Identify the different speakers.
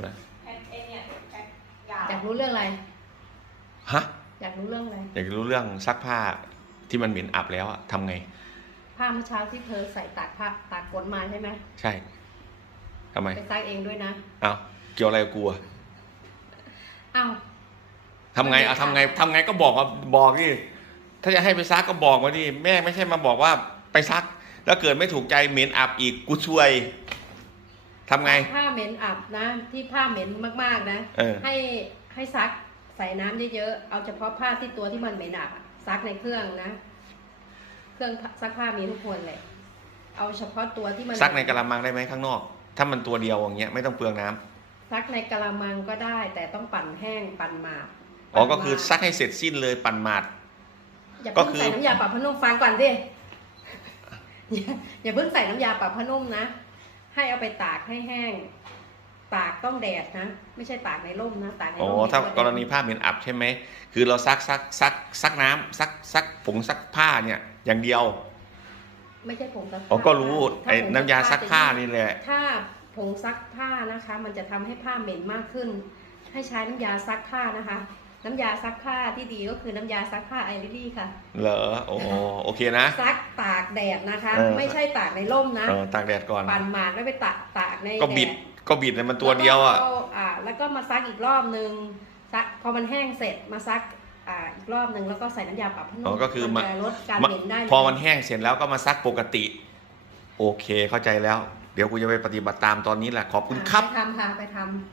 Speaker 1: คนนั้น
Speaker 2: แพ็คเอเนี่ยแพ็คยาว
Speaker 3: อยากรู้เรื่องอะไร
Speaker 1: ฮะ
Speaker 3: อยากรู้เรื่องอะไร
Speaker 1: อยากรู้เรื่องซักผ้าที่มันเหม็นอับแล้วอะทำไง
Speaker 3: ผ้าเมื่อเช้าที่เธอใส่ตากผ้าตากฝนมาใช่ไหม
Speaker 1: ใช่ทำไม
Speaker 3: ไปซักเองด้วยนะ
Speaker 1: เอาเกี่ยวอะไรกับกูอะ
Speaker 3: อ้าว
Speaker 1: ทำไงเอาทำไงทำไงก็บอกว่าบอกดิถ้าจะให้ไปซักก็บอกมาดิแม่ไม่ใช่มาบอกว่าไปซัก แล้วเกิดไม่ถูกใจเหม็นอับอีกกูช่วย ทำไง
Speaker 3: ผ้าเหม็นอับนะ ที่ผ้าเหม็นมากๆนะ
Speaker 1: เออ
Speaker 3: ให้ให้ซักใส่น้ำเยอะๆ เอาเฉพาะผ้าที่ตัวที่มันเหม็นอับอะซักในเครื่องนะ เครื่องซักผ้ามีทุกคนเลย เอาเฉพาะตัวที่มัน
Speaker 1: ซักในกระมังได้ไหมข้างนอก ถ้ามันตัวเดียวอย่างเงี้ยไม่ต้องเปลืองน้ำ
Speaker 3: ซักในกระมังก็ได้ แต่ต้องปั่นแห้งปั่นหมาด
Speaker 1: อ๋อ ก็คือซักให้เสร็จสิ้นเลยปั่นหมาด
Speaker 3: อย่า
Speaker 1: ก็
Speaker 3: เพิ่ง
Speaker 1: คือ
Speaker 3: ใส่น้ำยาปรับผ้านุ่มฟังก่อนดิอย่าอย่าเพิ่งใส่น้ำยาปรับผ้านุ่มนะ ให้เอาไปตากให้แห้ง ตากต้องแดดนะ ไม่ใช่ตากในร่มนะตากใน
Speaker 1: อ๋อ
Speaker 3: ร่ม
Speaker 1: ถ้า
Speaker 3: ดีว่
Speaker 1: กรณีผ้าเหม็นอับใช่ไหมคือเราซักซักซักซักน้ำซักซักผงซักผ้าเนี่ย อย่างเดียว
Speaker 3: ไม่ใช่ผงซักผ้า
Speaker 1: อ๋อก็รู้
Speaker 3: ถ้า
Speaker 1: ไอ้
Speaker 3: ผง
Speaker 1: น้ำยาซักผ้า
Speaker 3: จะ
Speaker 1: นี่แหละ
Speaker 3: ถ้าผงซักผ้านะคะ มันจะทำให้ผ้าเหม็นมากขึ้น ให้ใช้น้ำยาซักผ้านะคะ น้ำยาซักผ้าที่ดีก็คือน้ำยาซักผ้าไอริลี่ค่ะ
Speaker 1: เหรอโอ้โอเคนะ
Speaker 3: ซักตากแดดนะคะ
Speaker 1: เออ
Speaker 3: ไม่ใช่ตากในร่มนะ
Speaker 1: เออตากแดดก่อน
Speaker 3: ปั่นหมาดแล้วไปตากตากใน
Speaker 1: ก็บิด
Speaker 3: แด
Speaker 1: ก็บิดเลยมันตัวเดียวอะ
Speaker 3: แล้ก็าอ่า แล้วก็มาซักอีกรอบนึงซักพอมันแห้งเสร็จมาซักอ่าอีกรอบนึงแล้วก็ใส่น้ำยาปรับผ้านุ่ม
Speaker 1: อ๋อก็คือ
Speaker 3: มัน
Speaker 1: มา
Speaker 3: จะลดการ
Speaker 1: มา
Speaker 3: เหม็นได้เลย
Speaker 1: พอมันแห้งเสร็จแล้วก็มาซักปกติ โอเคเข้าใจแล้ว เดี๋ยวกูจะไปปฏิบัติตามตอนนี้แหละขอบคุณครับ
Speaker 3: ไปทำค่ะไปทำ